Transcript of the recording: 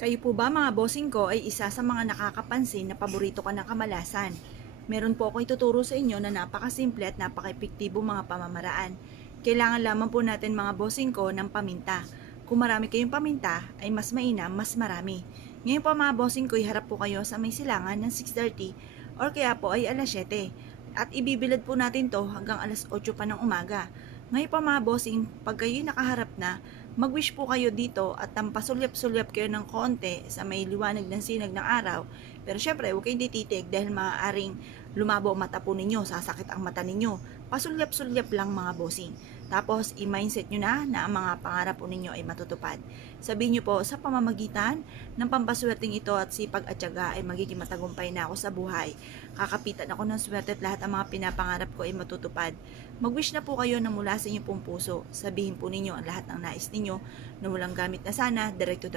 Kayo po ba mga bossing ko ay isa sa mga nakakapansin na paborito ka ng kamalasan? Meron po ako ituturo sa inyo na napakasimple at napaka-epektibo mga pamamaraan. Kailangan lamang po natin mga bossing ko ng paminta. Kung marami kayong paminta, ay mas mainam, mas marami. Ngayon po mga bossing ko, iharap po kayo sa may silangan ng 6.30 or kaya po ay alas 7. At ibibilad po natin to hanggang alas 8 pa ng umaga. Ngayon po mga bossing, pag kayo nakaharap na, mag-wish po kayo dito at tampasulyap-sulyap kayo ng konti sa may liwanag ng sinag ng araw. Pero syempre, huwag kayong tititig dahil maaaring lumabo ang mata po ninyo, sasakit ang mata ninyo. Pasulyap-sulyap lang mga bossing. Tapos, i-mindset nyo na na ang mga pangarap po ninyo ay matutupad. Sabihin nyo po, sa pamamagitan ng pampaswerteng ito at sipag at tiyaga ay magiging matagumpay na ako sa buhay. Kakapitan ako ng swerte at lahat ang mga pinapangarap ko ay matutupad. Mag-wish na po kayo na mula sa inyong pong puso. Sabihin po ninyo ang lahat ng nais ninyo na walang gamit na sana, direct to the